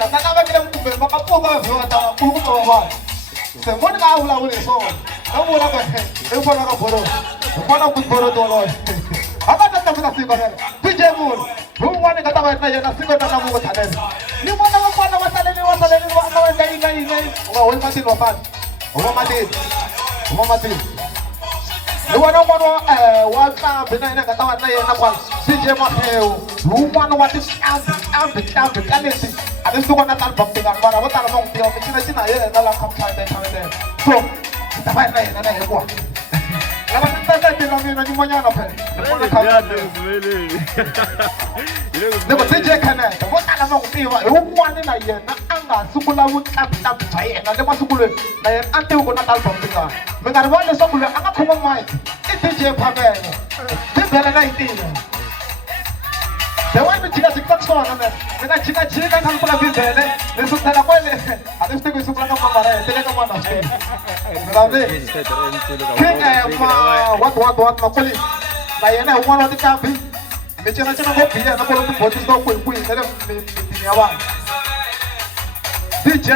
na ka ke mbe ba ka po ka vyo ta ku ku to ba se mo ka ula ule so ka mo la ka e ko na ka boro ko na ku boro to lo aka ta ta na singa DJ Moon rumwane ka ta ba na yena singa na mo ta ne ni mo na ko na wasale ni wa ka ngai nga wa mati no pa o mati ni wana mwana wa ta bina ina ka ta na yena kwa DJ Maheo rumwane wa ti ambi kaneti ade so na tal bam tinga bara wa ta na ngti o china yena la kam cha de so ta ba na yena na ye kwa la ba ta te no mi no ni mo nya no pe Nebo DJ kana wota na ngti wa rumwane na yena anga sukula wu ta cha yena de ma sukule na yena ante ko na tal bam tinga me ga wale sukule anga khoma mai DJ phamela de bela na itina Dewa ni chika chika so na me chika kan pula bin bele ne sutta na kwele ade ste ko sukla ka mara tele ka mana ste me ke ma wat ma kuli na yena u mwana tika bi me chena ko biya na ko tu botis do ku ne me ya wa DJ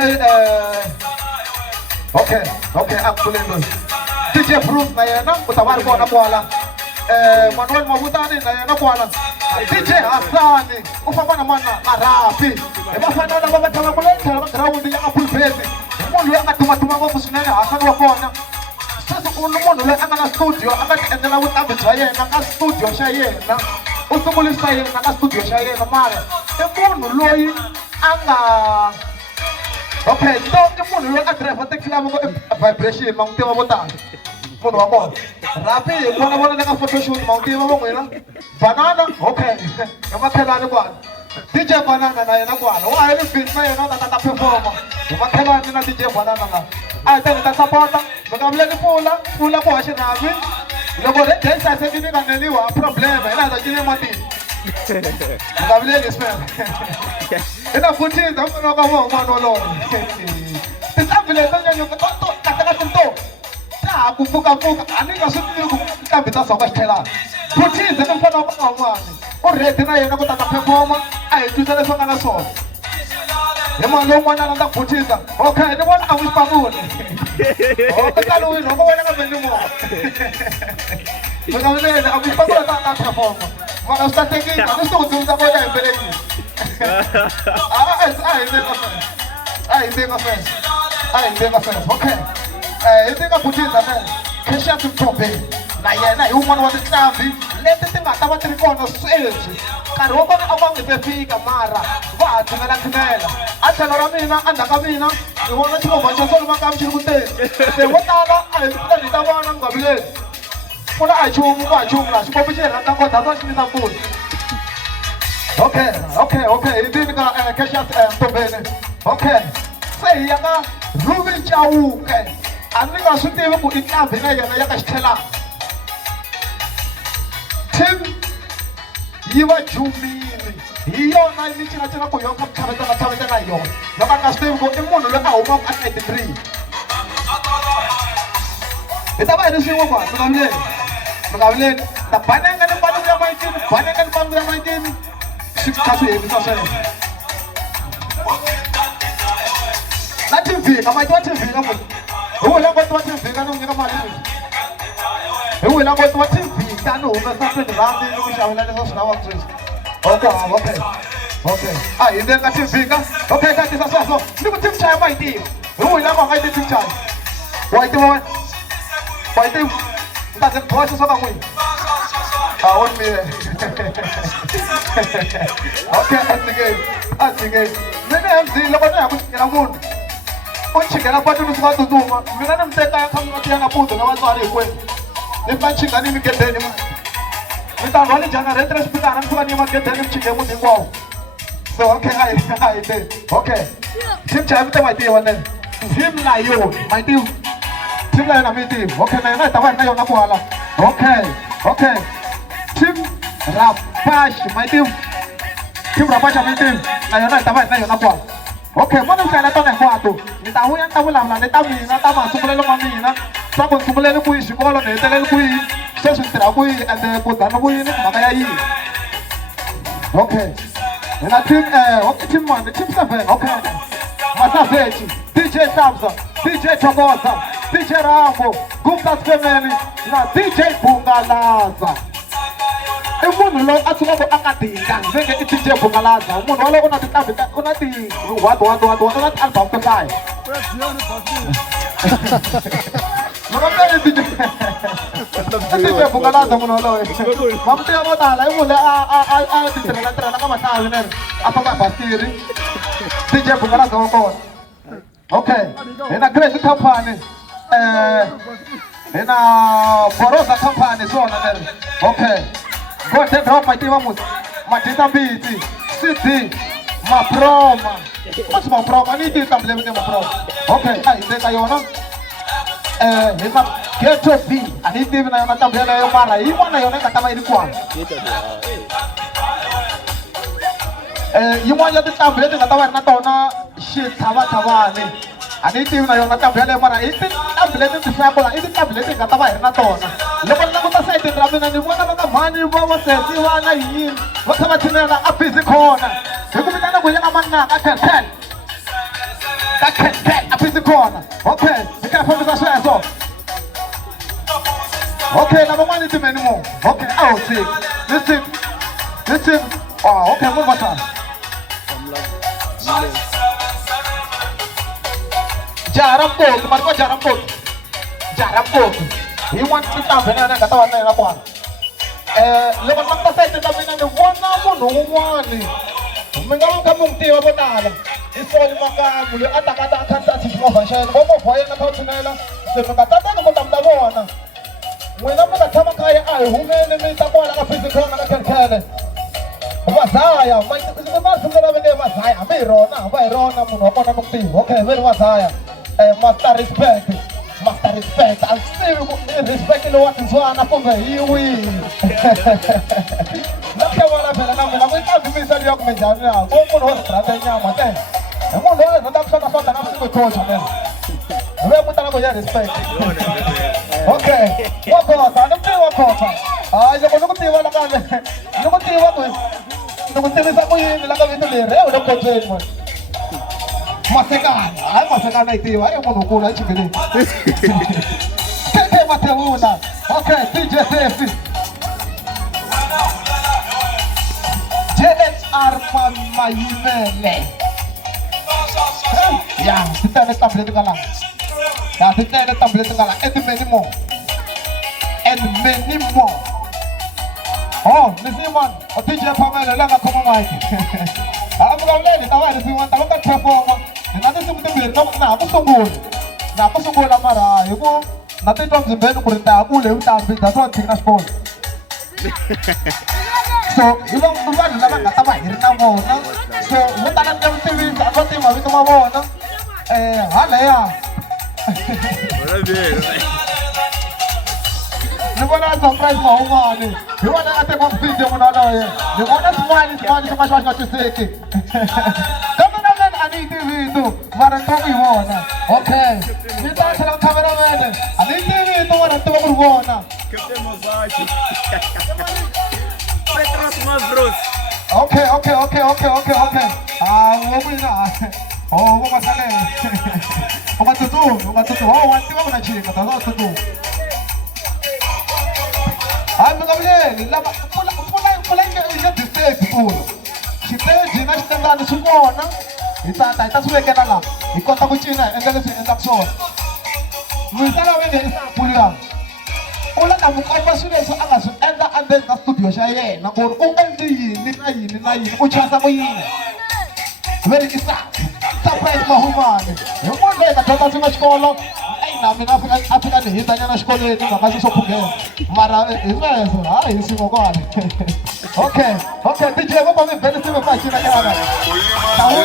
okay akulendo DJ Fruit na yena utawari ko na kwala Manuel Mabutani na yena kwala DJ Hasani ufamba na mwana arapi ebafana na baba tala kuleta ground ya apple base umuntu yangatuma ngo kusinene Hasani wakona sasa umuntu le anga studio anga endela utambe yena ka studio sha yena usumulisa yena ka studio sha yena mara umuntu loyi anga okay to umuntu lo adrive taxi la ngo vibration mangtema botana Mono wako rapi bona nanga photoshoot mauti mo ngwena banana okay kama khelane kwa DJ banana na yena kwa wa ile film na yena ta perform kama khelane na DJ banana na ai ta support ngamle ni pula kwa shina vi loko le dance se ni kaneli wa problem ina za jini mati ngamle ni spam ina futi da mo ka mo mano lo tisa vile tanya yo to ta to kufuka aninga suti kukambita soka stela putize mfana kwa mwana already na yena kutata performa ai tusale soka na so yema lo mwana nanda putiza okay ni wana awi pamuni okatalo wino ko wena ngabeni mo ngabeni na awi pamuni ta performa mwana strategy na so kutunza kwa ya mbeleki ai okay Indinga putiza ne kesha tumtobe na yena yumwana wa tsambi leti tingata va trikono sweswi nkarhi wo kona a va nge fika mara va thimela atlhelo ra mina andhaka mina ni vona ximovha xa solo makami xi ri ku teni se vo tala a hi tani ta vona ngavileni pfuna a hi chumu ku ha chumu laha xikombo xi hi rhandza nkota so xi misa mpfula okay indini ka kesha mtobeni okay se hi ya ka Ruben Chauke aninga swi tivi ku i club na yena ya ka xithela team yi va jumini hi yona yi cina ku yo ka tlhaveta na yona loko nga swi tivi ku i munhu loyi a humaka a 93 hi ta va hi ri swin'we kwa mi nga vileni na banenga ni mbangu ya maitini swi kha swi hemisa sweswo na TV ka maiti wa TV ka munhu Wela ngoto wa TV kana ungeka mali mwe. Wela ngoto wa TV kana humesa R20 ni ku xavela leswi swi lavaka sweswi. Okay. Ah, yinde ka TV ka. Okay, ka tisa sweswo. Ni ku TV chaya maiti. Wela ngo nga TV chaya. Wa TV. Ndase boxa soka n'wini. Ah, on me. Okay, atsike. Mina MC loko ni ya ku xikela munhu. Unchikela patu nusuka tutuma mina namteka ya khamna tiyana puto na vatswari hinkwenu ni panchika ni migedeni ma ni ta rhwali generator speaker nsuka ni magedeni mchike muti hinkwawo so okay okay team cha mte mai tiva ne team la yo mai tiva team la na mi tiva okay na ta va na yo na kuhala okay team Rapash mai tiva team Rapash mai tiva na yo na ta va na yo na kuhala Okay, mo nang sana to na kwato. Nitahuyan ta wala na nitami na tama sumulelo mamina. Sapo sumulelo ku isikolo ne telelo ku sesu tira ku ande ko dano ku ni makaya yi. Okay. na team okay team 1, team 7, okay. Masavechi, DJ Samsa, DJ Togosa, DJ Rambo, Gupta's family, na DJ Bungalaza. Munhu loyi a tshukaka a nga dinga nge i DJ Bungalaza. Munhu waloye u na tintambi u na ti what u na ti-album to hlaya. Loko mi ri DJ Bungalaza munhu waloye. Ma mu tiva vo tala i munhu loyi a ti tirhela ka mahlavi nene a famba basiri. DJ Bungalaza wa kona. Okay, hina Crazy Company, hina Borosa Company swona nene. Okay. Go and drop my team Matita Biti, City, Maproma. What's Maproma? I need to come to Maproma. Okay, I say Tayona. Get to B. I need to even a tabella Mara. You want to come in you want your tablet in the Tavanatona? Shit, Tavatavani. I need to even a tabella Mara. It's a tablet to travel. It's a tablet in the Tavanatona. Look at the side of the and one of the money was said, you are naive. What's about to know a physical corner? You can be with a man, I can tell. I can tell a physical corner. Okay, you can't put the shares off. Okay, number 1 is many more. Okay, I'll see. Listen. Oh, okay, one more time. Jaram he wants to stop and I got one. Level number 7 and the one. Mengaga Mumti of Banana. It's all Maka, Ataka Kansas Motion, one more point about Tunela, the Makata. When I'm going to Tamakaya, who made me the one of physical and I can tell it. Wasaya, my master of the Masaya, Verona, Verona, Munopana. Okay, where was I? Master respect. Master respect, I'll still respect what is one of you win. Look at what I'm going to be the young man. Go for us, Ratanya. I'm going to have some coach. Where would I respect? Okay, what course? I don't know what course. I don't know what you want to look at what we Masekan, I Masekan idea. I want to go like you. Tete Mateuna. Okay, DJ Sefi. JHR Mayumele. Yeah, kita ada tablet kalah. Yeah, kita ada tablet kalah. And many more. Oh, listen man. DJ Pamela, langa kama mic. Alam mo kami, tawa na siwan tawa ka perform. Nanti sumber na aku sungguh lamara. Ibu nanti dong sumber berita aku lewat tapi dasar tinggal sport. So, ibang bukan lang nggak tahu ini nama. So, mutanan kami TV, aku tim kami tu mau na. Hal ya. Lupa na surprise mau ni. Lupa na ate kong video mo na ya. Lupa na smile seki. Ani TV itu, warna warna. Okay, kita sedang kameramen. Ani TV itu warna berwarna. Kita mozaik. Petros Mavros. Okay. Ngomong na. Oh, mau masalah. Mau tutu. Oh, wanti mau nak ciri kata tutu. Ano kami? Lama pula yang distek pun. Kita jenis tentang semua na. Ita suwe kena lah. Ikut aku Cina, enggak sih, enggak so. Misalnya ini pulang. Ulang kamu apa sudah soal so enggak ada ke studio saya. Nakor ini naik. Ucap aku ini. Very isa. Surprise mahuman. Yung mga kata sa sekolah. Ay namin Afrika ni hitanya na sekolah itu kasi so puge. Mara isi mo ko. Okay, DJ mo pa may benefit mo pa China kaya. Tahu.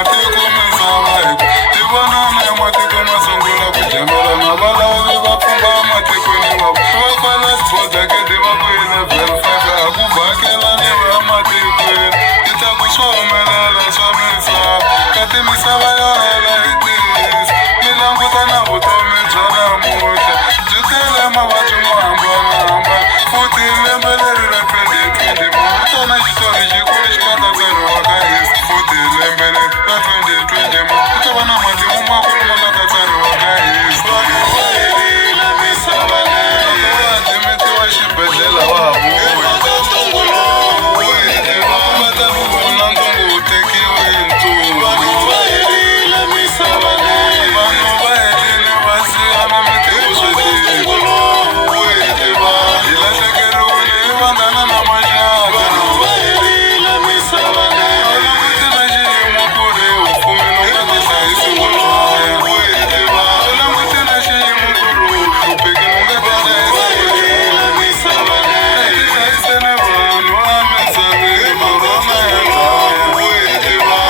matiko misavaiko tivonana matiko masungula kujamela navalavi vapfumba matikweni vavo vafana sibodzaketi vakuina velfaka akuvhakela nevamatikweni itakusvohumelela swa misava kati misava yohela itisi milanguta na vutomi bya namuhla byi tele mavabyi mo hambanahambana futhi lembe leri ra 2020 mavutana xitori xikulu xi nga ta tsariwa ka hisi futhi lembe leri ra 2020 ku ta va na matimu makulu ma nga ta tsariwa ka hisi vanhu va herile misava leyi va timitiwa xibedhlele wa ha vuya va ta vona ntungu wu tekiwe hi ntungu vanhu va herile misava leyi vanhu va helile va siya na mitimu swetivi hi lahlekeriwile hi vanghana na maxaka vanhu va herile misava leyi a langutile xiyimo ku ri vufumi lo nga tihlayisi wun'waya a langutile xiyimo ku ri hlupheki lo nga tihlayisi misava leyi tihlayiseni vanhu a misaveni korona ya dlaya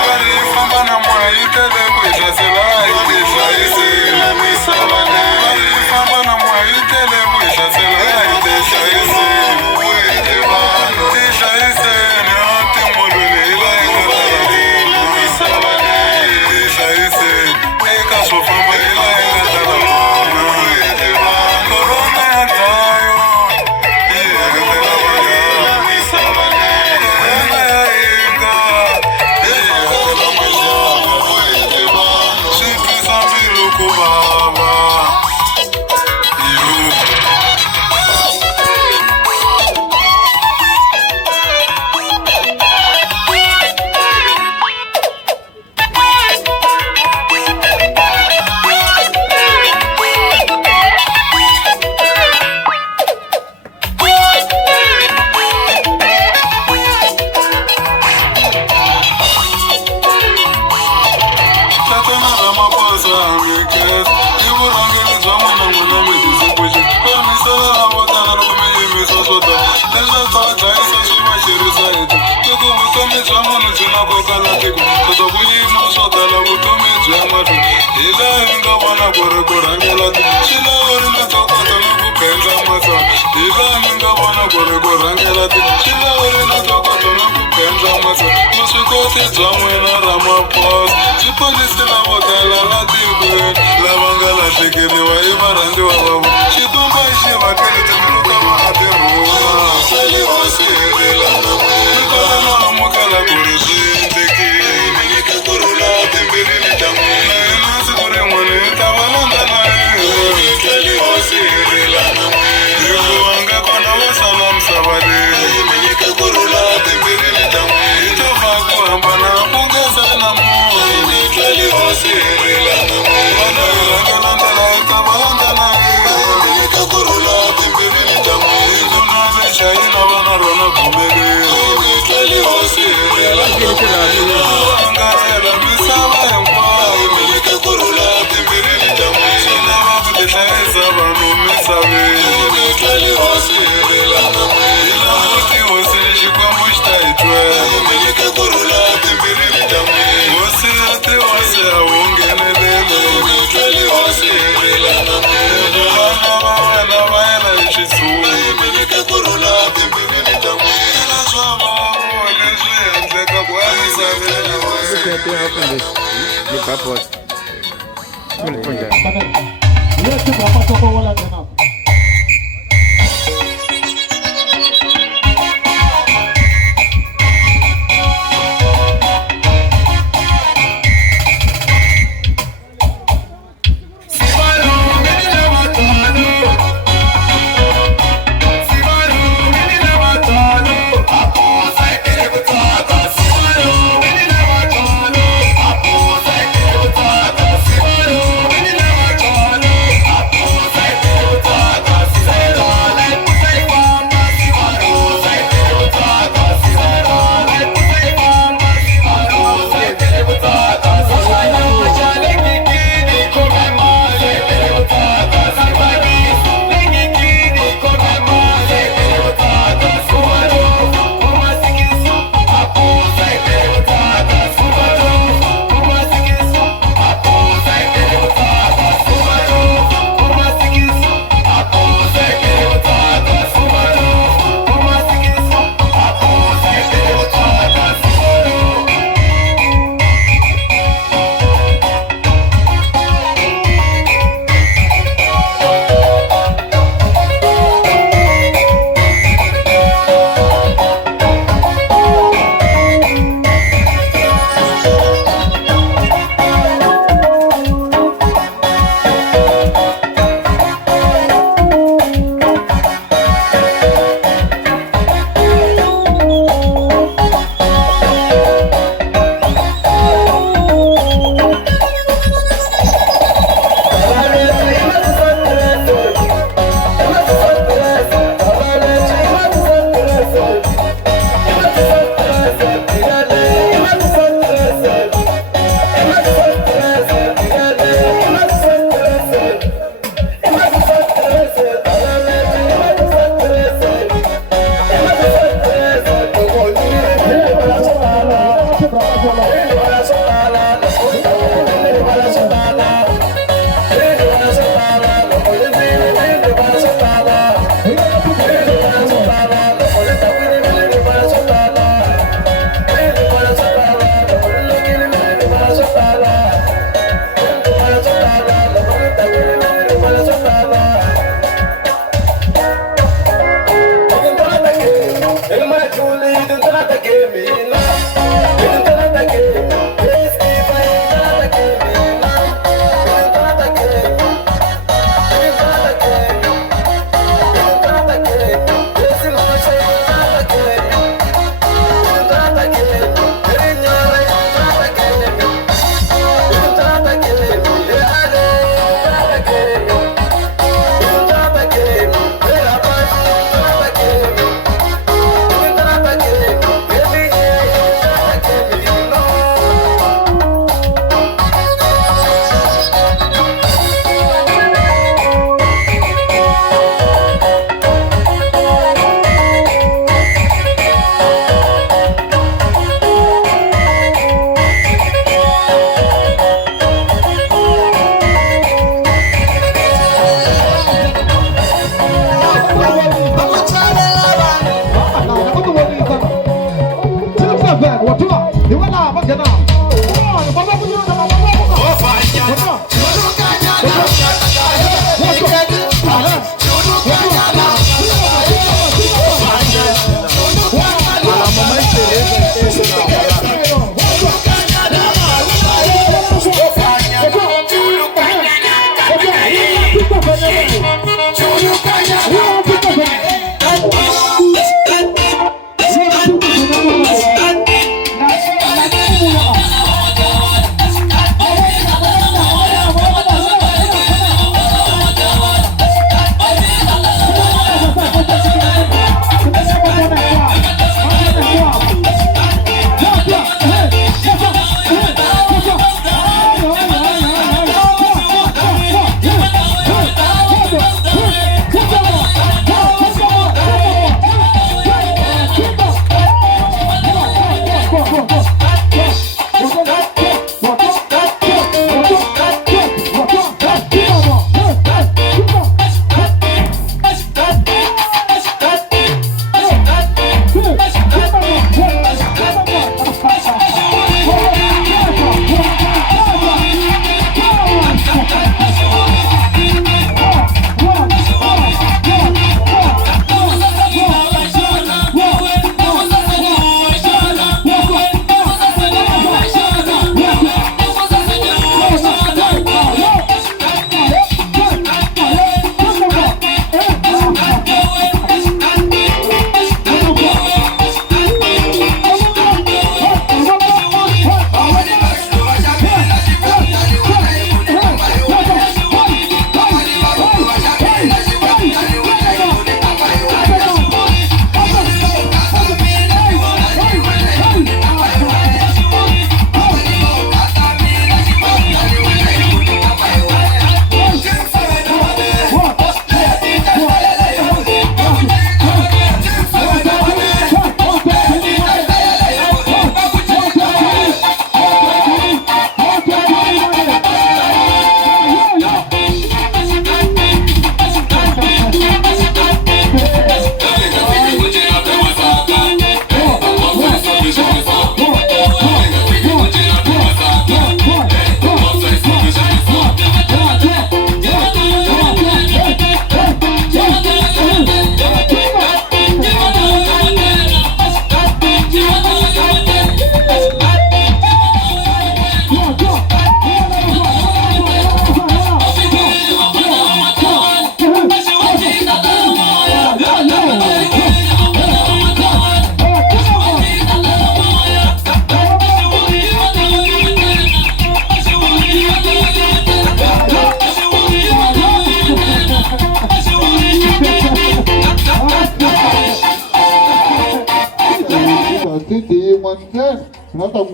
karhi yi famba na moya yi tele ku hi hlasela hi tihlayiseni misava leyi karhi yi famba na moya yi tele ku hi hlasela hi tihlayiseni tihlayiseni a timolweni hi la yi nga tala misava leyi tihlayiseni eka swo famba hi la yi nga tala kona korona ya dlayo yi heletela vana misava leyi korona ya hinga yi heletela maxaka swi twisa mbilu ku vava tatana ramaphosa amikhesa i vurhangeri bya n'wina n'wina mi disipwexi vamisela lavo tala loko mi yimisa swo tala leswi ta dlayisa swi va xerisa hiti loko vutomi bya munhu byi na nkoka la tiko kota ku yima swo tala vutomi byi ya mahlweni hi laha hi nga vona ku ri ku rhangela tiko swi lava u ri na ntokoto na ku pendla masangu hi laha mi nga vona ku ri ku rhangela tiko swi lava u ri na ntokoto na ku pendla masangu vuswikoti bya n'wina ramaphosa byi ponisi lavo tala la tikweni lava nga lahlekeriwa hi varhandziwa va vona xikomba xi va tele timbilu ta vona ti rhula selihosi helelana mikona no amukela ku ri swi endlekile mi nyika kurhula timbilini ta n'wina hina siku rin'wana hi ta va landza na yena selihosi helelana hikuva nga kona va sala misava leyi mi nyika kurhula timbilini ta n'wina hi to fa ku hambana ku nga se na munhu selihosi helelana vana hi rhangela ndlela hi ta va landza na yena mi nyika kurhula timbilini ta n'wina hi tuna lexayina vana rona khomeleni selihosi helelana angarhela misava hinkwayo mi nyika kurhula timbilini ta n'wina swi lava ku tihlayisa vanhu misaveni selihosi helelana hi languti hosi xikwembu xi ta hi twela mi nyika kurhula timbilini ta n'wina hosi ya tihosi a wu ngheneleli selihosi helelana vana va wena va yela hi xitsuvi mi nyika kurhula timbilini ta n'wina swa vavo leswi endleka ku amisaveni Yesu ngapaswa kwa wala tena.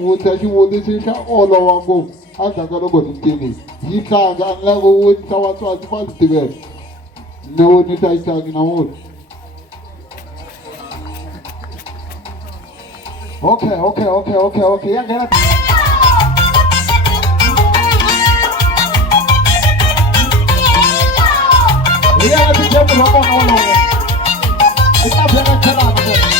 Mutashi wote sika ola wangu anga kalo bonitini yikanga anga wo tawatu atfal tibe no ni taisa na wo Okay. Yangena. Yeah, the jump rock on all over. It's not very clear.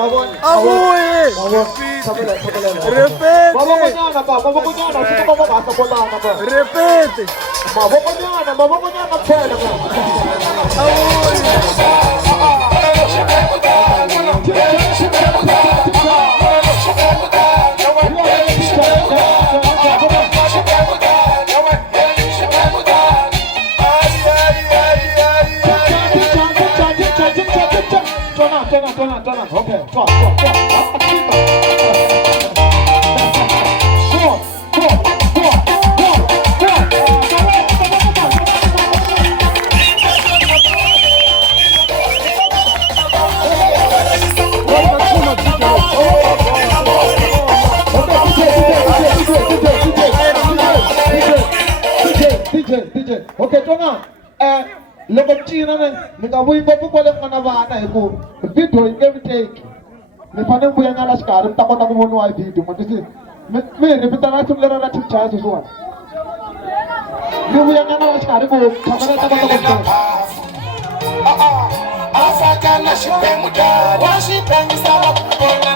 Abuye. Repete. Mabokonyana ba, mabokonyana, sino ba ba sa bolana ba? Repete. Mabokonyana phela ba. Turn on. Okay, go on. DJ. Okay, turn on. Loko China ni nga vuyimba kwale n'wana vana hi ku video yi nge mi teki mi fane mi vuya nyana xikarhi mi ta kota ku voniwa hi video ma twisini mi hi ripitana siku lero ra tichaya sweswiwani mi vuya nyana la xikarhi ku khamera ta kota ku vona afakana xipemuda wa xipengisa va ku vona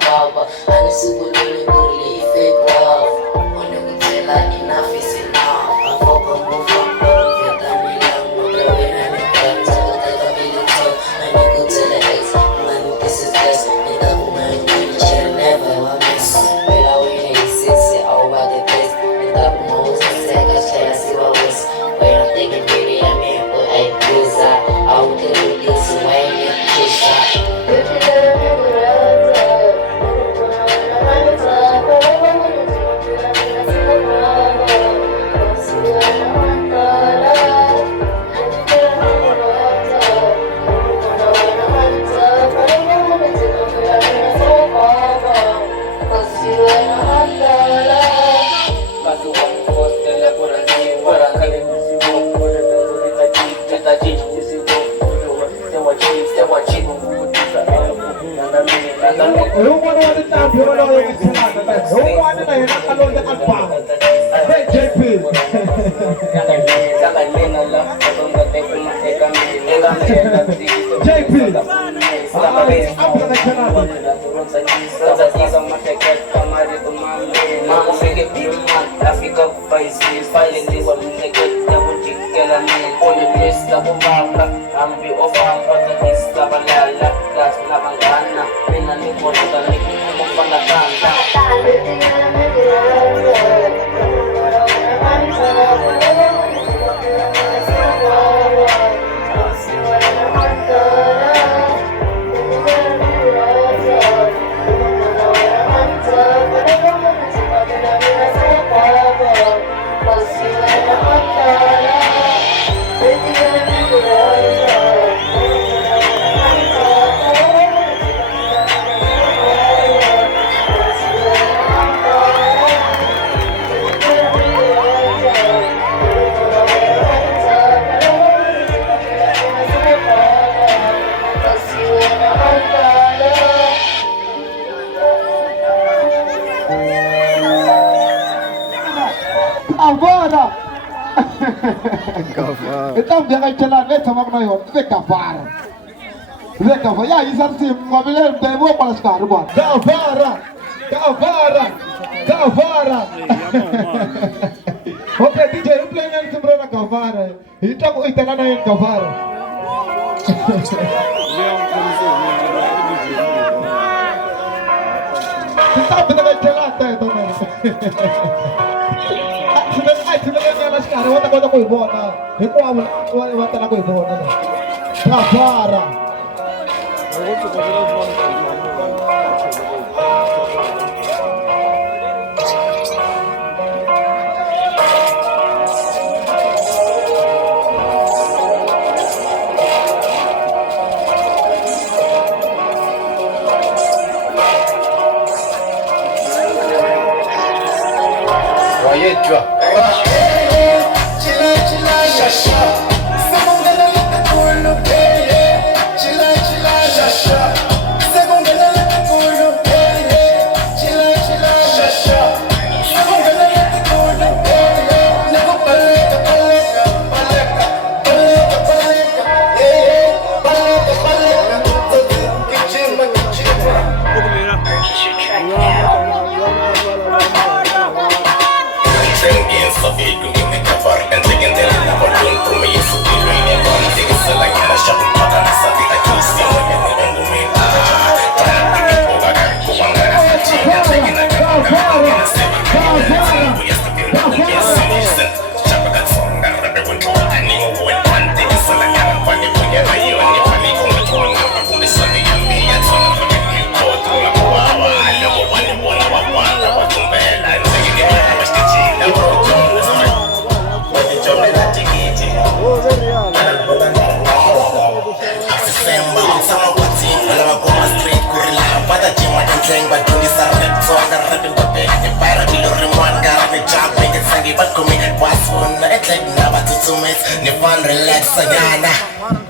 Baba, ani sibulele Agora! Então, vem aqui lá, vem tomar com nós, vem cavara. Vem cavara, e aí, sabe se uma mulher tem boa para as caras, bora. Cavara! Cavara! Cavara! Ok, DJ, eu play nele sobre a cavara. Então, eu estou lá na cavara. Então, vem aqui lá, tá, então, cara, outra coisa com ivona. Recuamos, outra coisa com ivona. Cavara.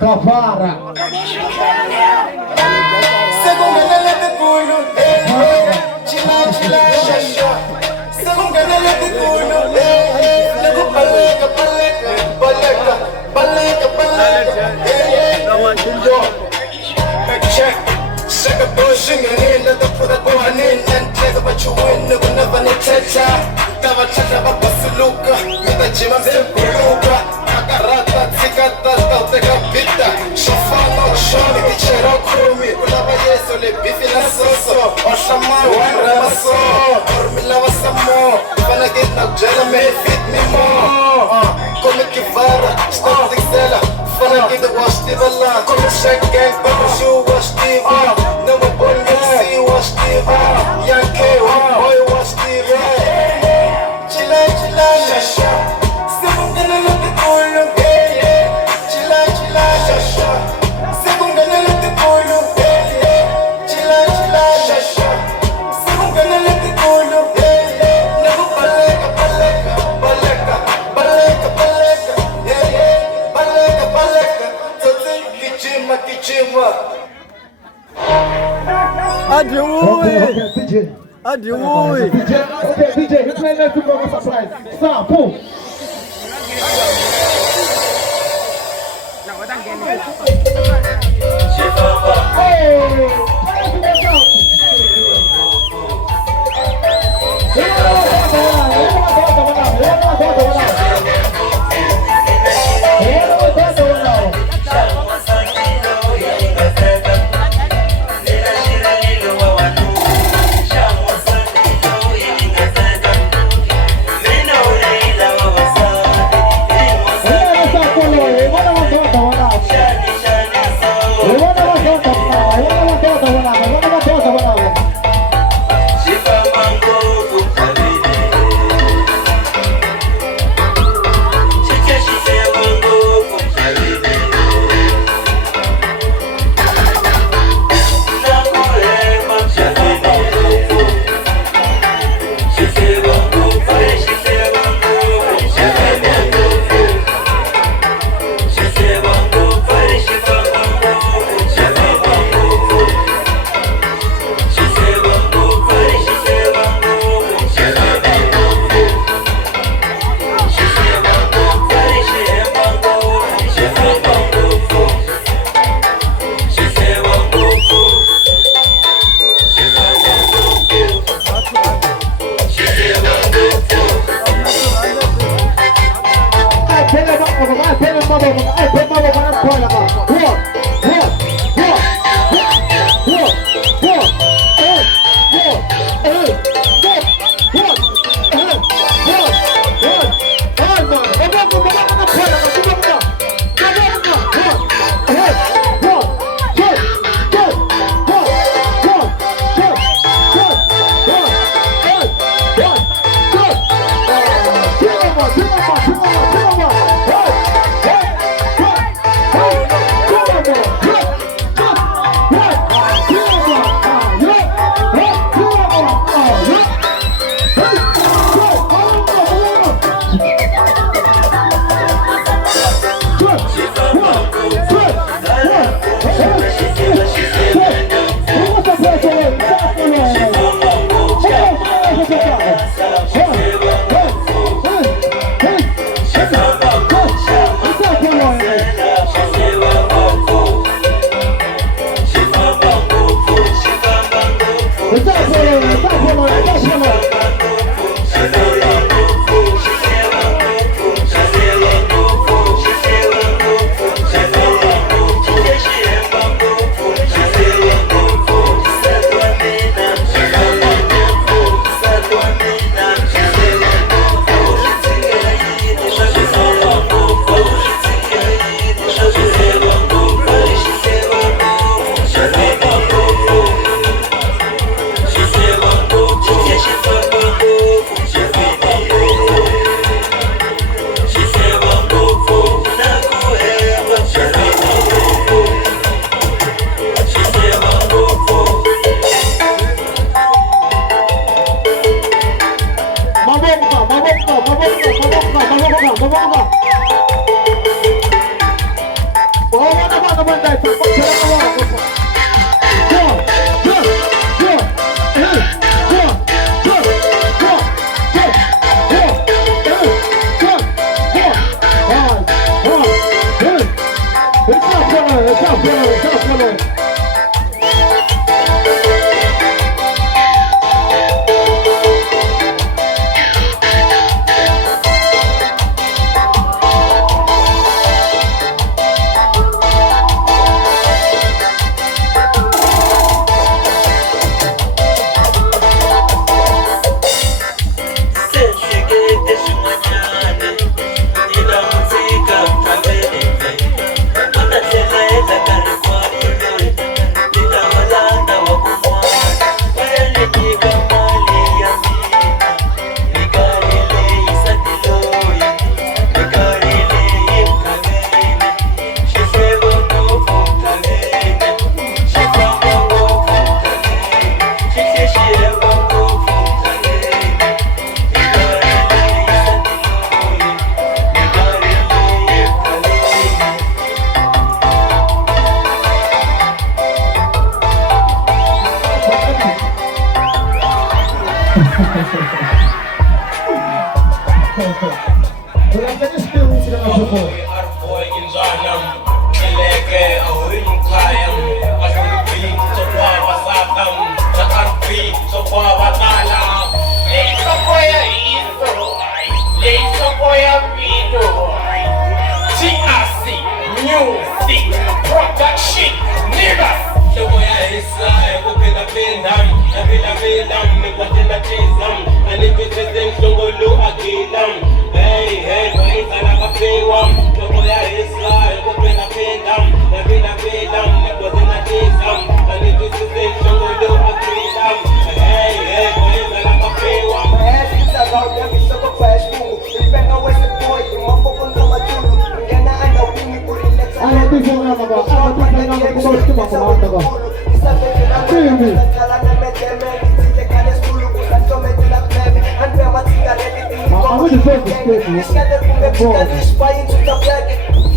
Cavara. DJ, it's like that to go surprise. Stop, boom.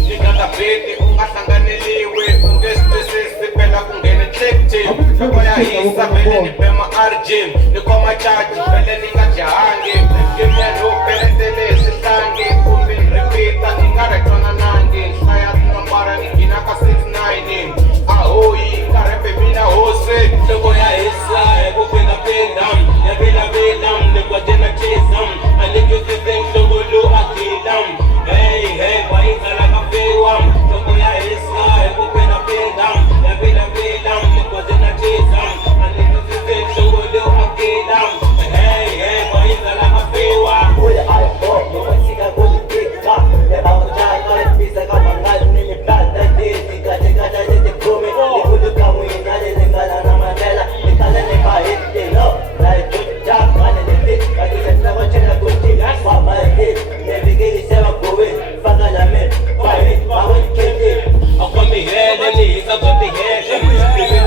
Likatapete ungahlanganeliwe ungesitwisisi phela kungene check Ngoyahisa vele nibhema RGM Nikomachaji vele ningajahange Ngimyendo pelentele sihlange Kumbi niripita ningaretona nange Nhlaya tinambara nigina ka 6-9 Ahoyi karepe mina hose Ngoyahisa ekukwenda pendam Yabela belam Nikwajena chesam Alikuzise nhlongolo akilam Hey, hey, waizala kafewam Ngoyahisa ekukwenda pendam Yabela belam Nikwajena chesam Alikuzise nhlongolo akilam Hey, hey, waizala kafewam Oya ayo, nomasika kulitika Nebakujaka lepisa kama ngazi Nini plata dezi Katekata jete kome Nikuluka mwingane Ningala na mandela Nikala neba hiti no Lai kutaka Nene Kakiseta wachena kutina Kwa mazi Nebigili sewa kuwe Faka na me Kwa hii Kwa hii kete Akwa mihele Ni isa kwa mihele Nimina kete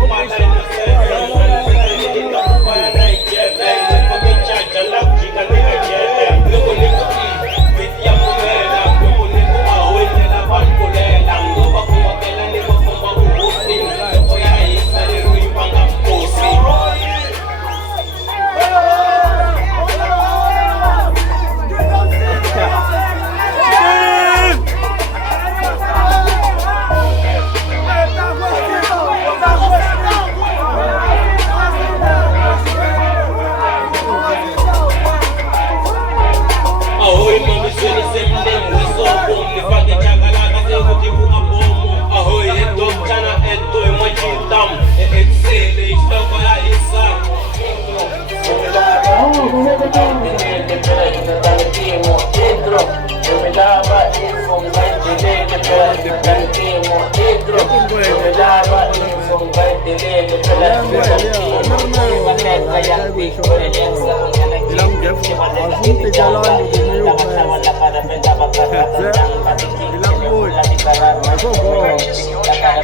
Kupata na sebe Nimina kupaya na ikebe Kwa kichacha Lakjika nina jete Luko niko Viti ya kumela Luko niko Awene na bankulela Ngoba kuwakela Niko kumba kuhusi Loko ya isa Nirui panga mpusi Ahoy mami sweni semlem wisopo Nifake chakalaka seko kibuka bomo Ahoy eto chana eto emochitam Etsele ishtoko ya isa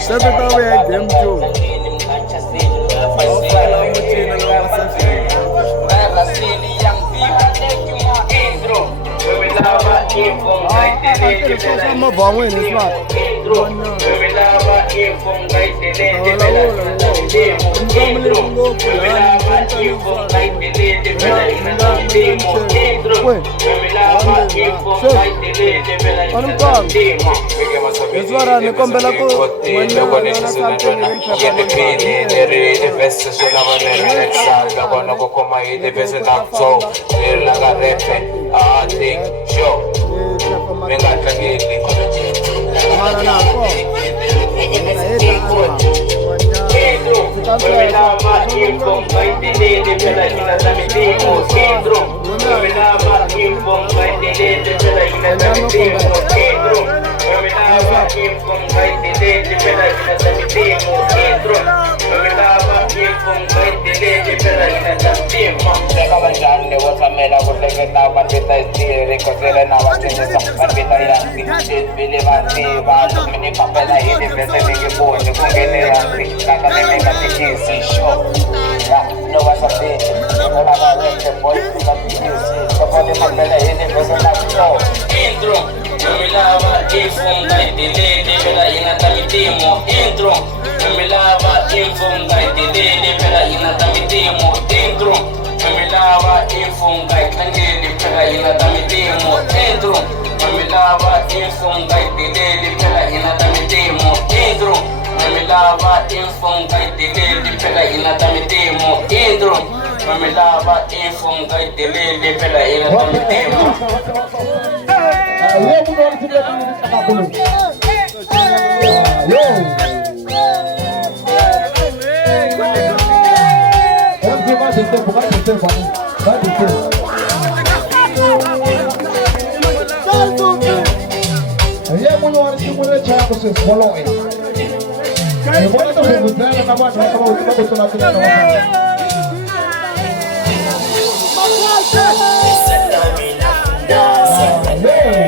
Sabe qual é a game show? Sama bangun ni smart. Suara ni kombela ko Hey!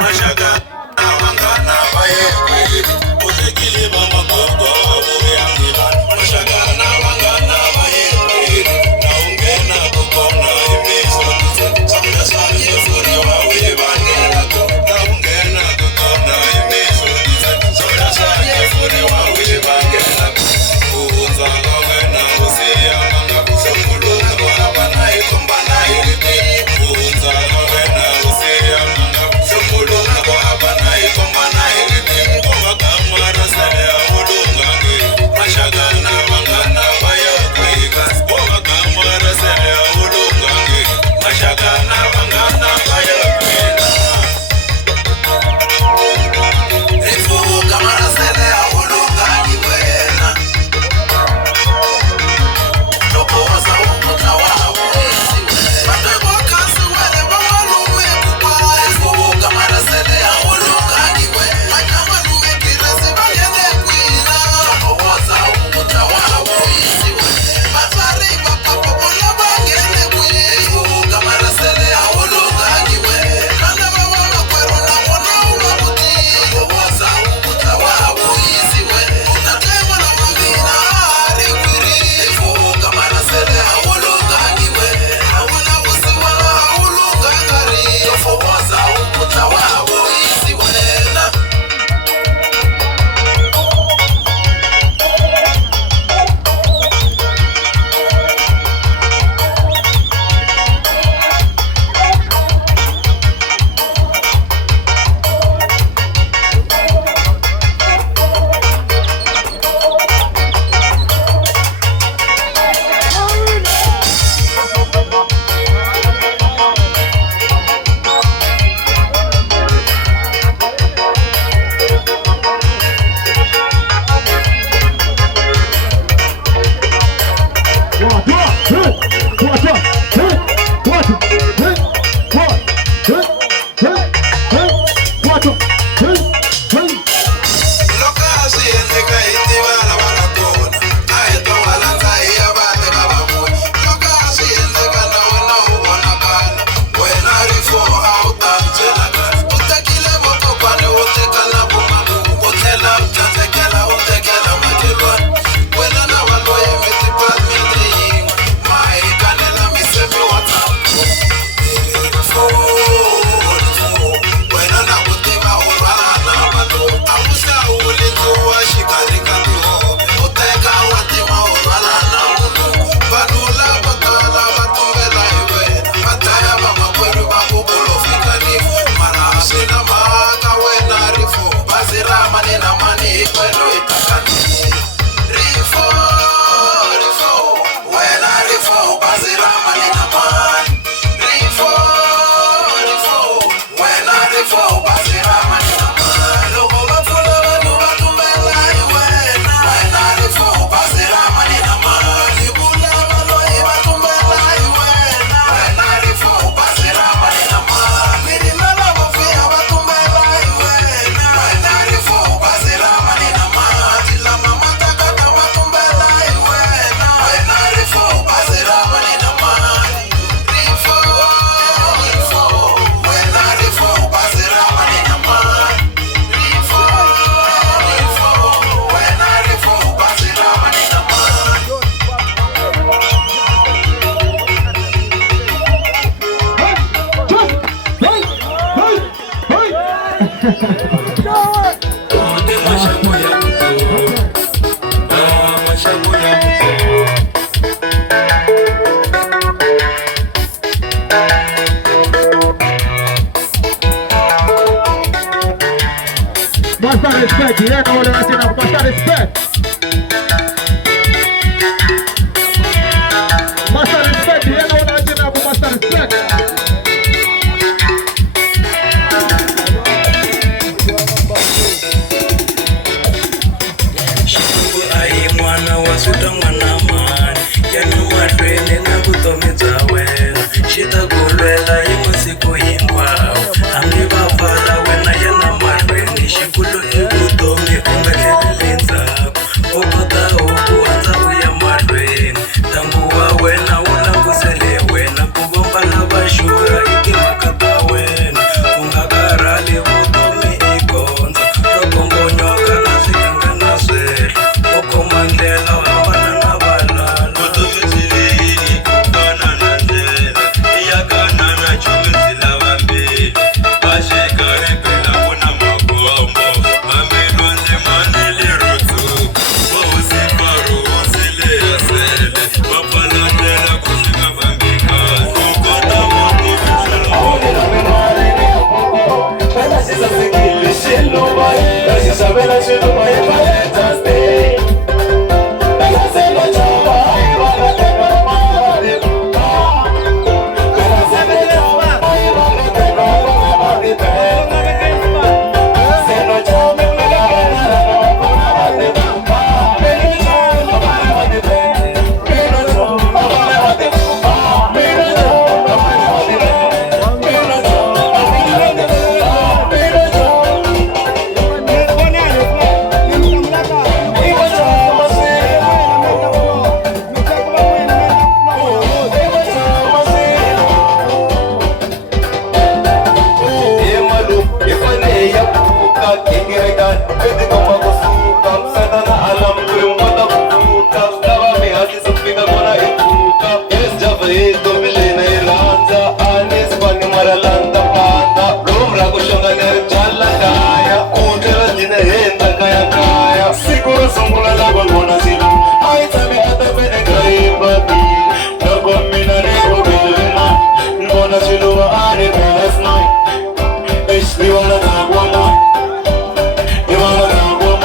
Mashaga, awangana baye, utekili ba Master respect, yeah, no one else enough. Master respect. Master respect, yeah, no one else enough. Master respect. Mwana wasuta mwana mani yana madwene na kutomedza wena shita kulwela imasiku hinkwawo hambi vavala wena yana madwene xikulu evutomi ungatlheleli ndzhaku okota ukuhandza uya madweni ntangu wa wena wu langusele wena ku vomba lava xurha i timhaka ta wena ku nga karhali vutomi i gondzo ro kongonyoka na swiganga na swelo okoma ndlela hambana na valala vutomitilini kufana na ndlela iyakana na chumisi lava mbili vaxikaripela kuna makombo mambilonzi manile rutsuku vahosiparu hosile yasele vapalandela kuxika vambikasi ukota You wanna talk one night? You wanna talk one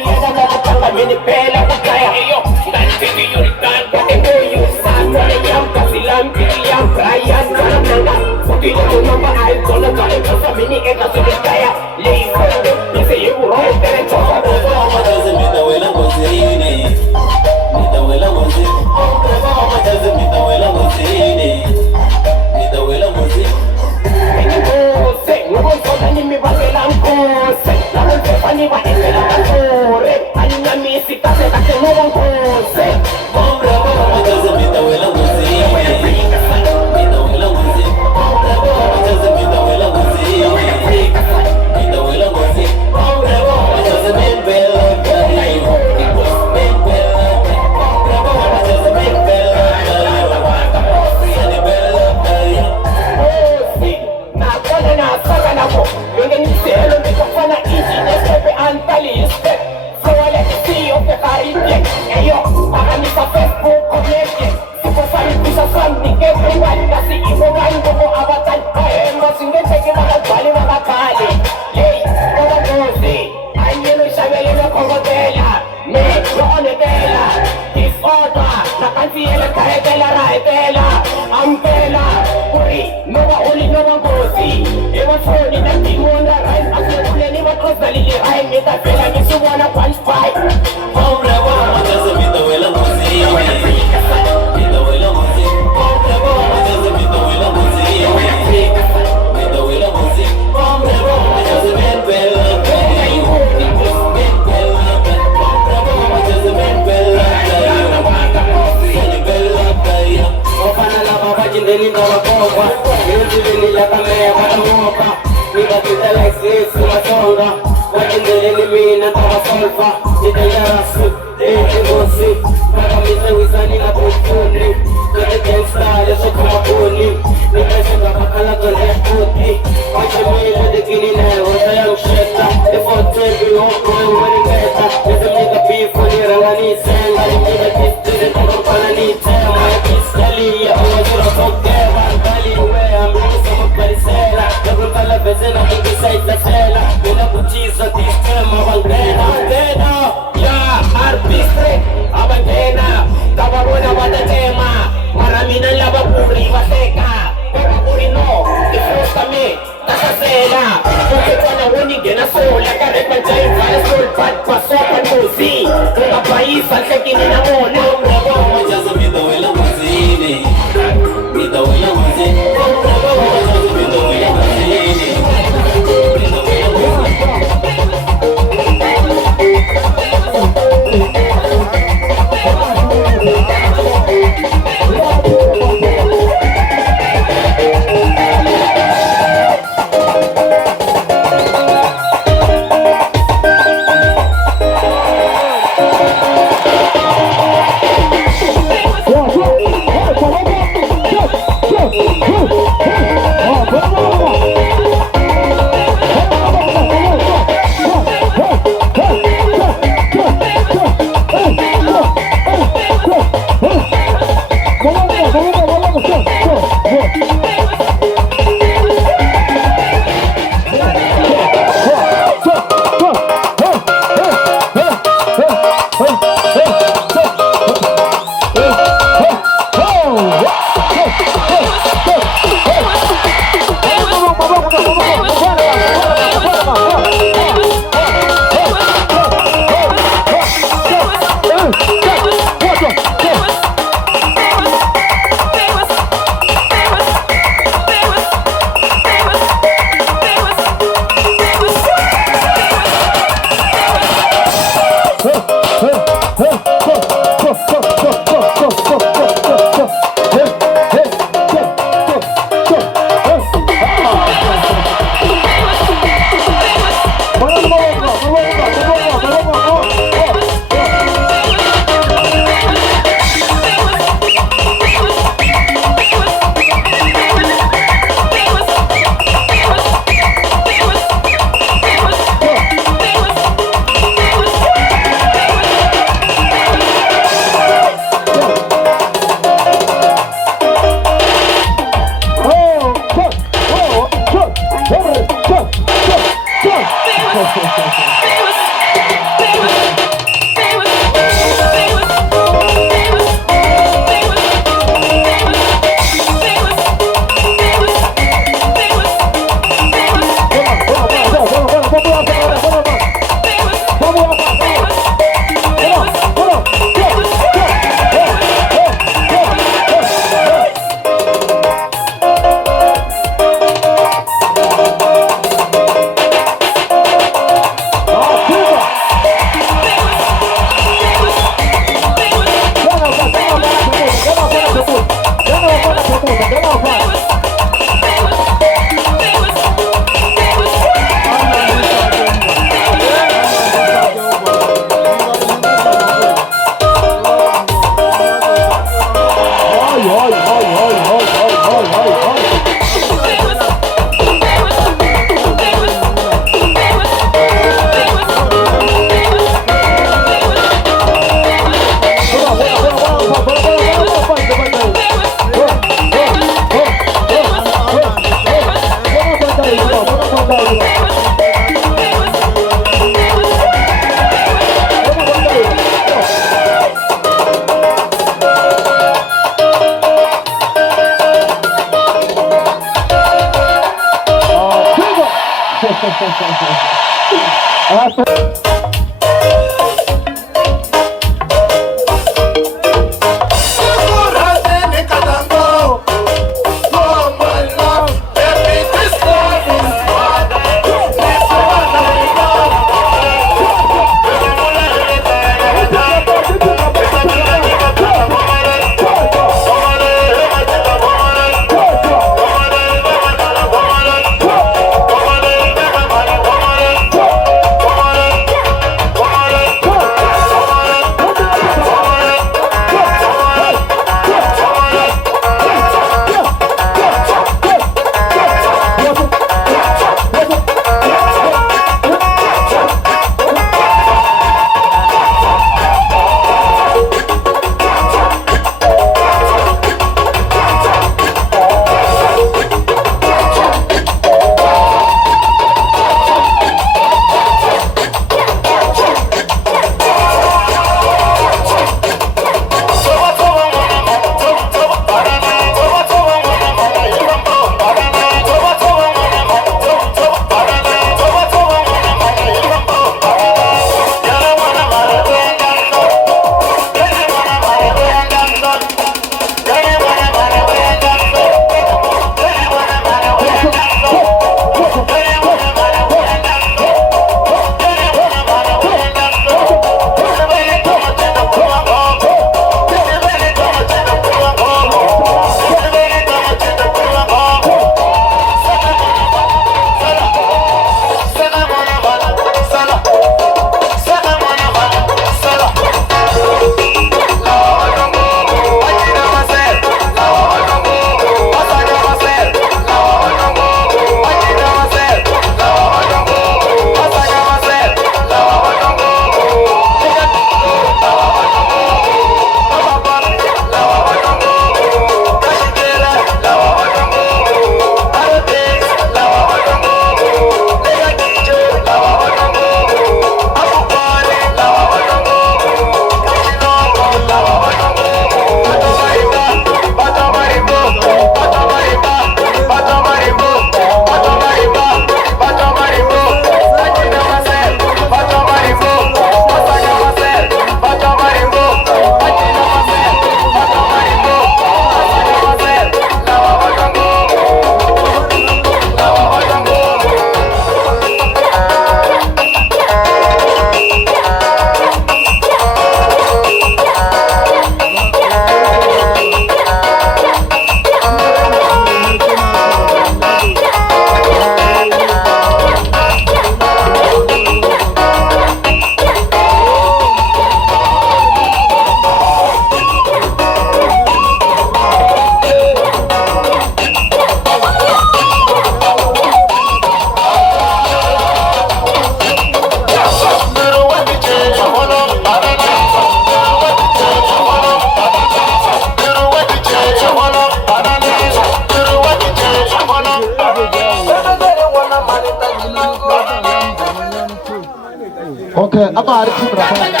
Okay, ama hariki mnafanya.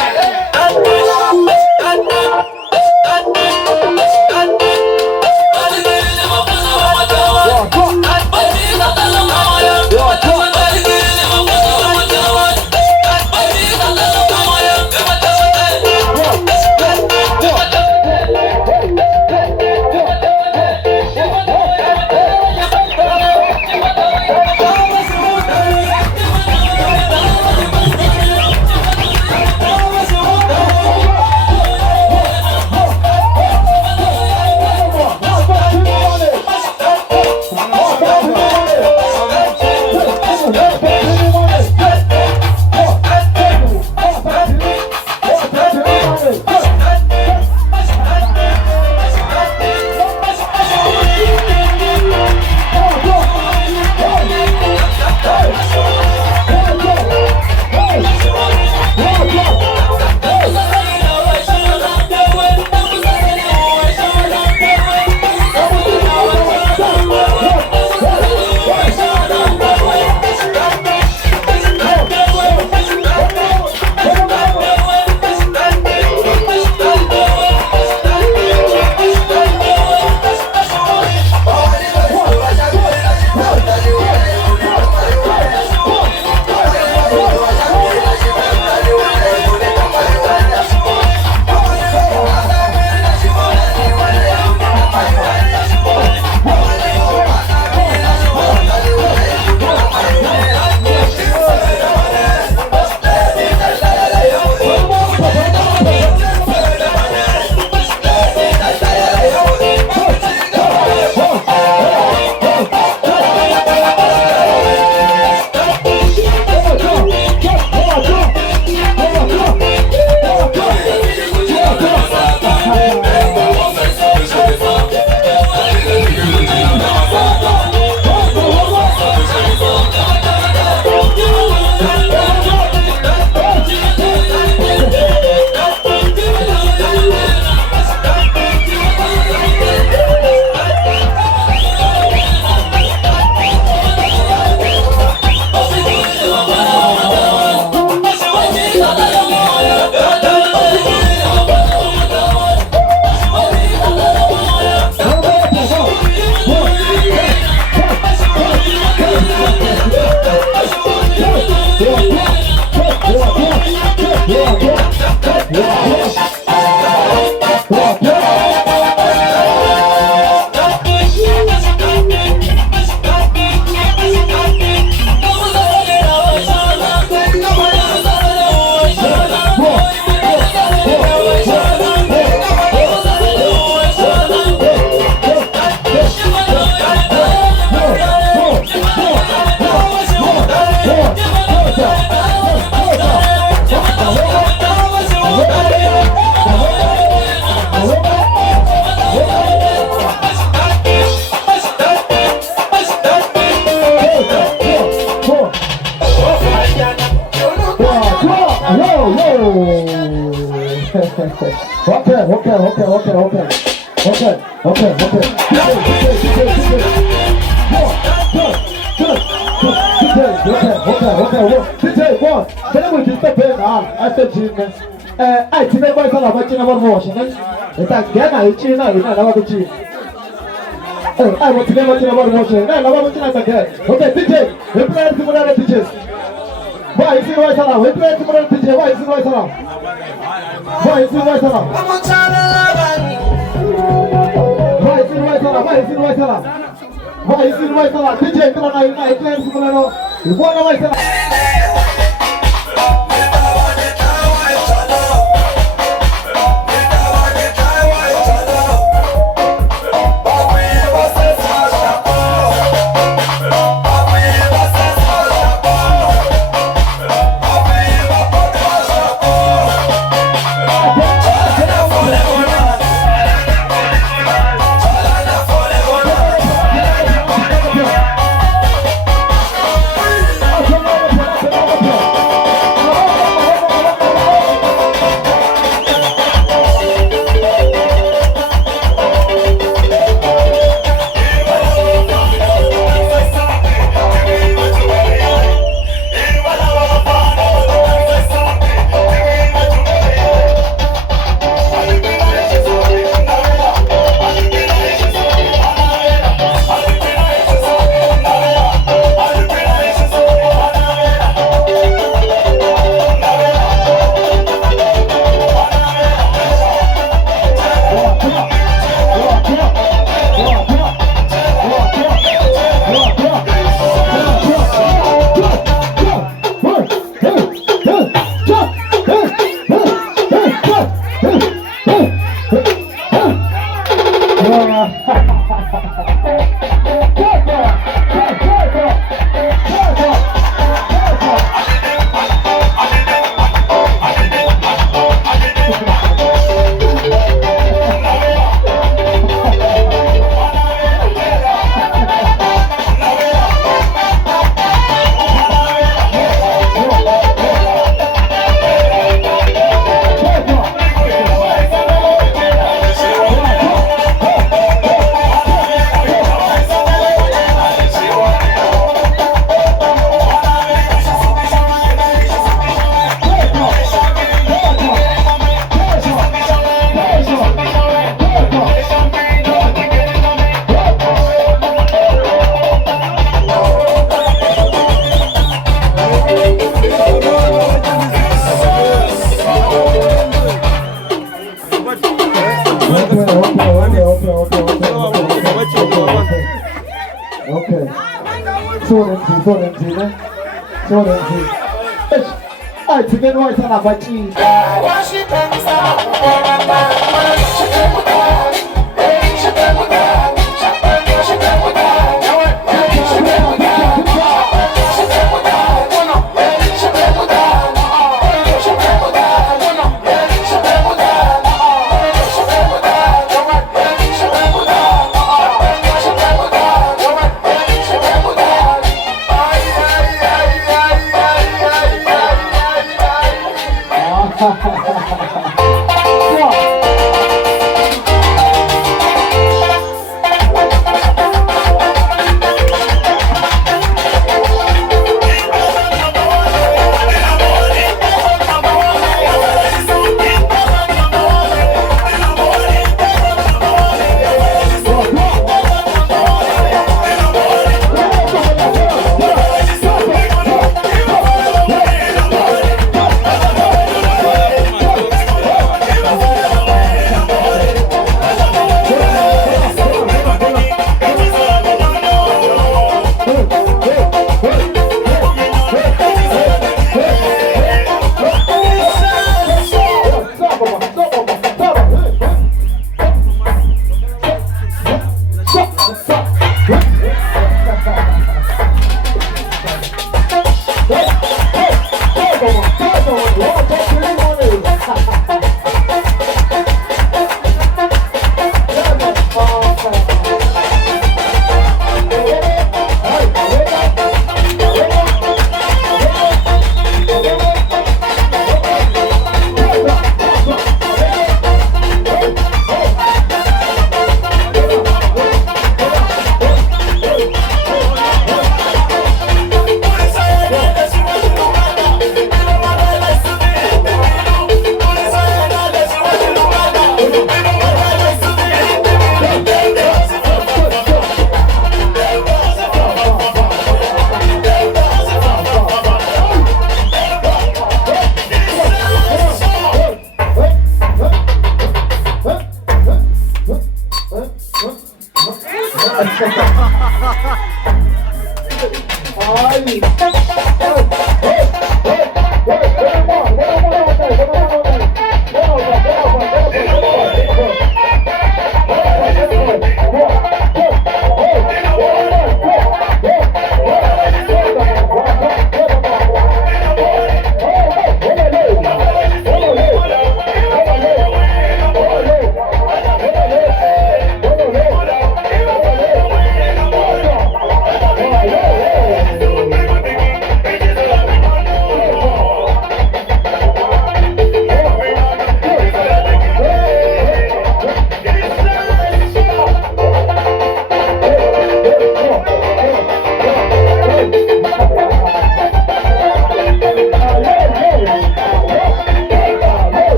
I was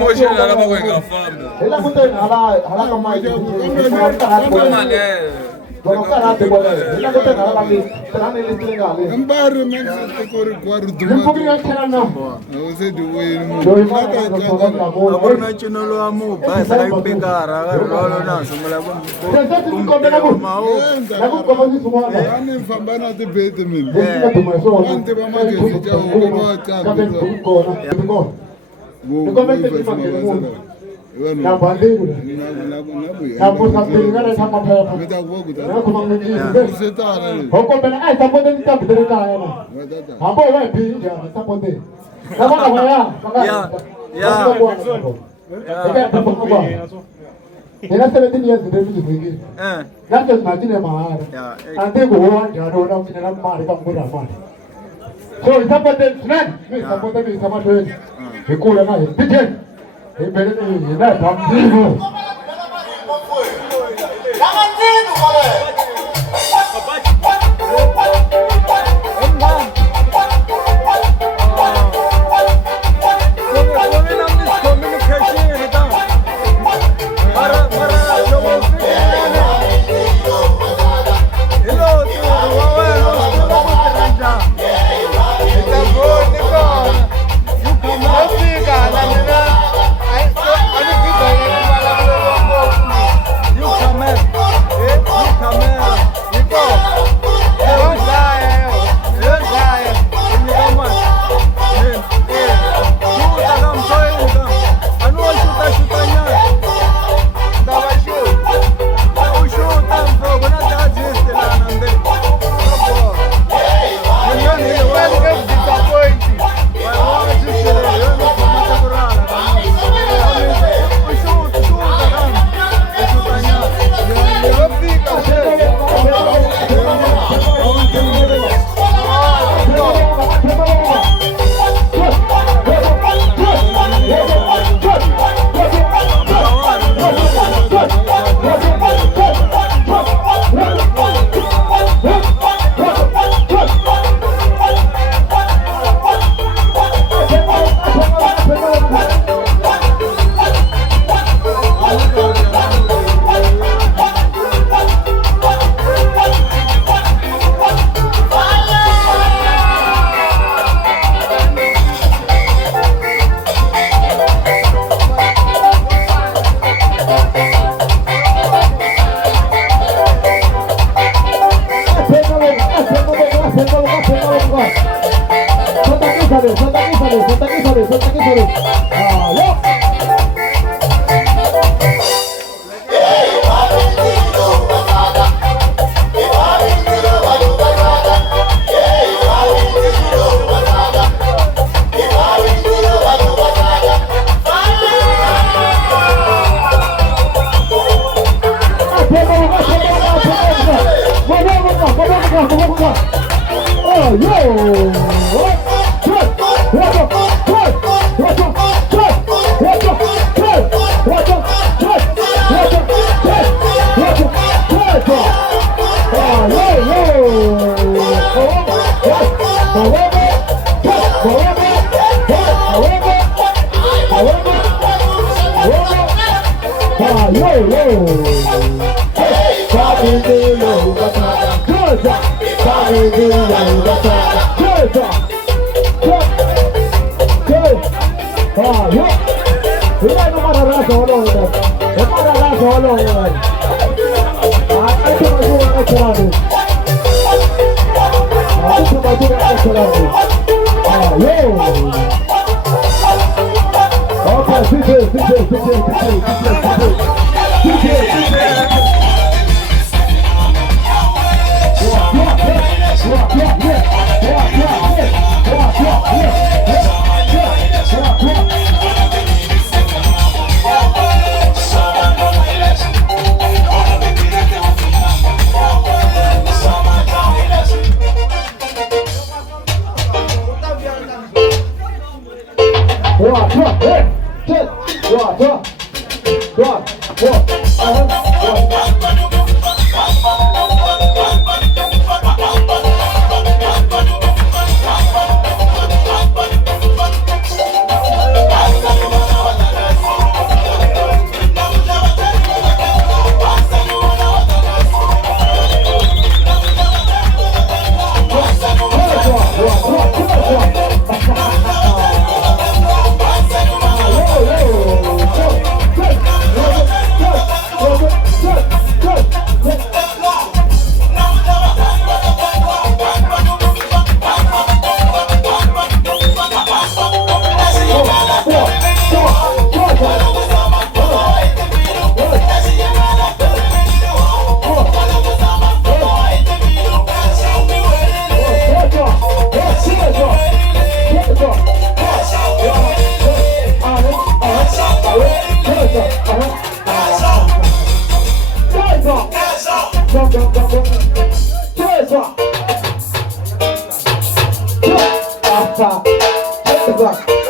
Umoshela laba kwengafamba. Ela kuteni hala kama hiyo. Bakakarate bole. Ela kuteni hala kama tana ile ngale. Mbari mengise kori kwari duma. Mpukira chana na. Ose duwe mu. Abona chino lo amu basa kayipekara karolo naso mala ko. Ani mfamba na te bete mina. Ante ba magezi ja ko ba tsambi. Na bandiru. Na posa pelingana sama papa. Na kuma mjini. Hoko bena ai sapote nitapitere kana. Hapo wewe pinja sapote. Kama kwa ya. Ina 17 years ndio mjini. Ndio majina mahara. Ande ko wanja ndo na kina mali kama mbona mali. So sapote nani? Mimi sapote mimi sama tu. Nikula naye. Pije. Ibele ni ina tamzivu. Okay.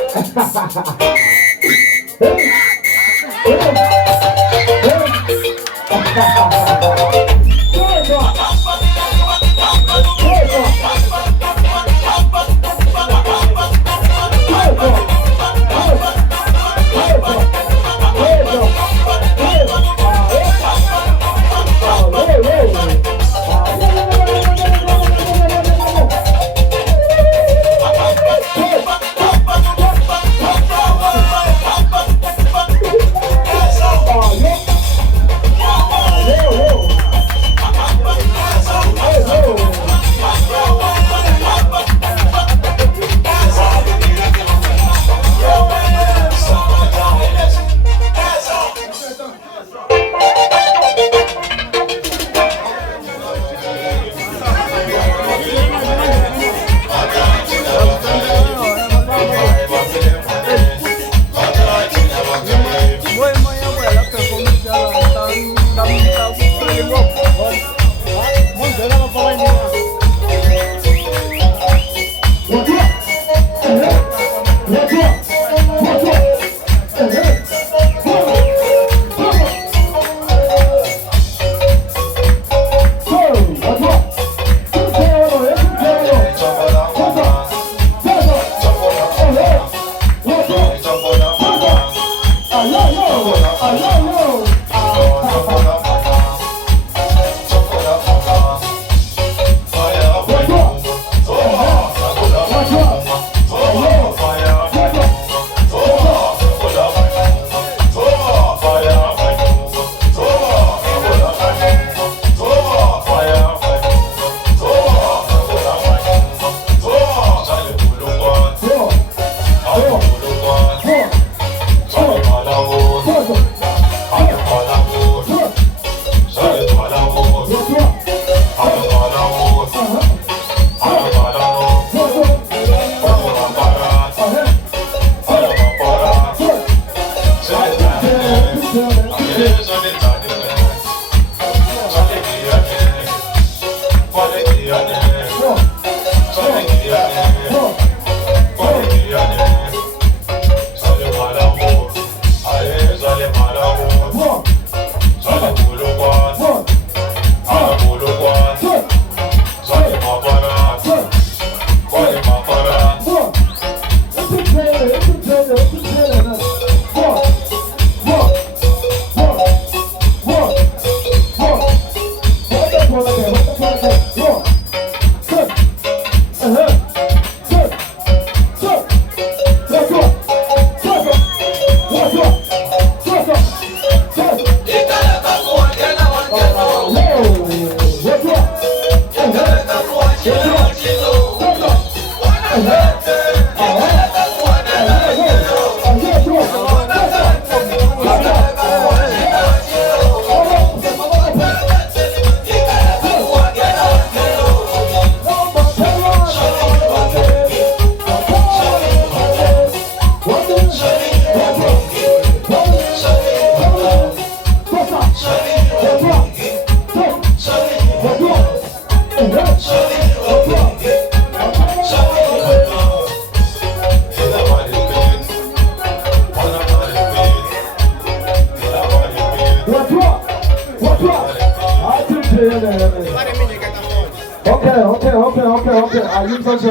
Are you so okay,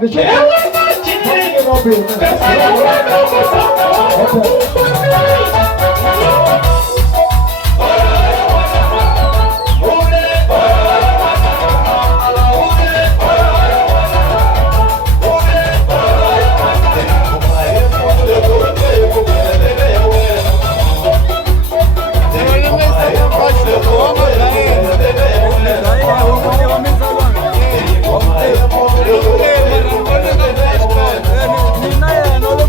the shit. Nina ya no lo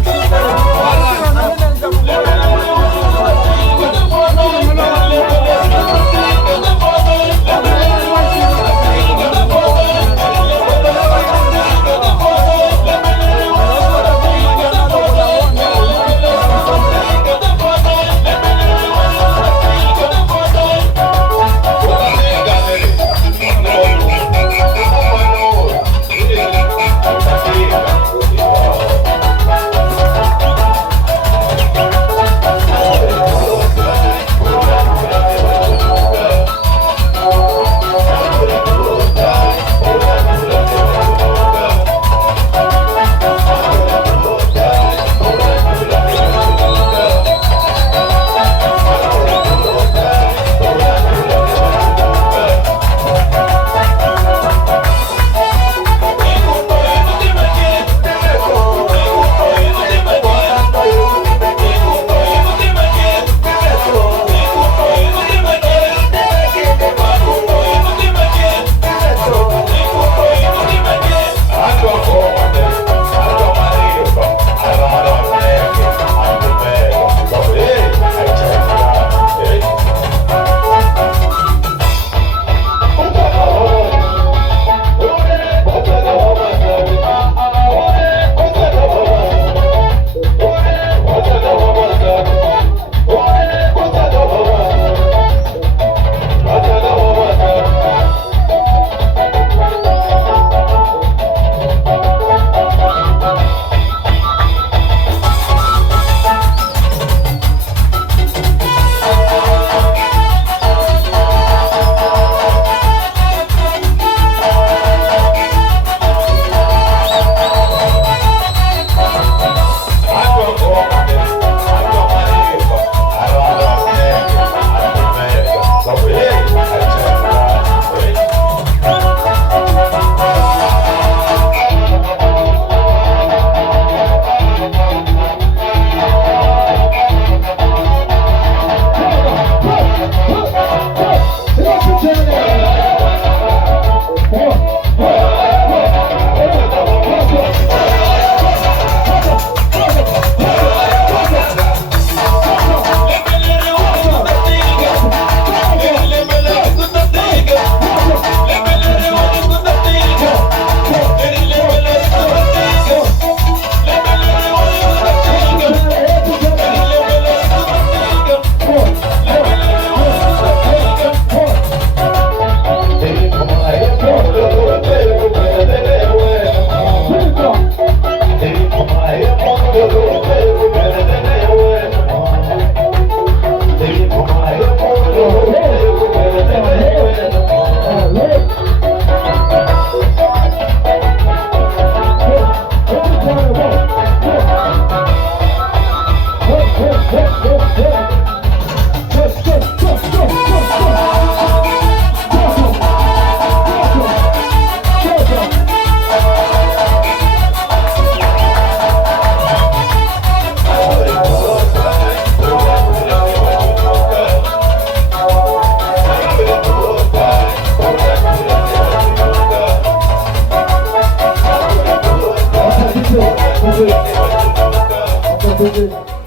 DJ.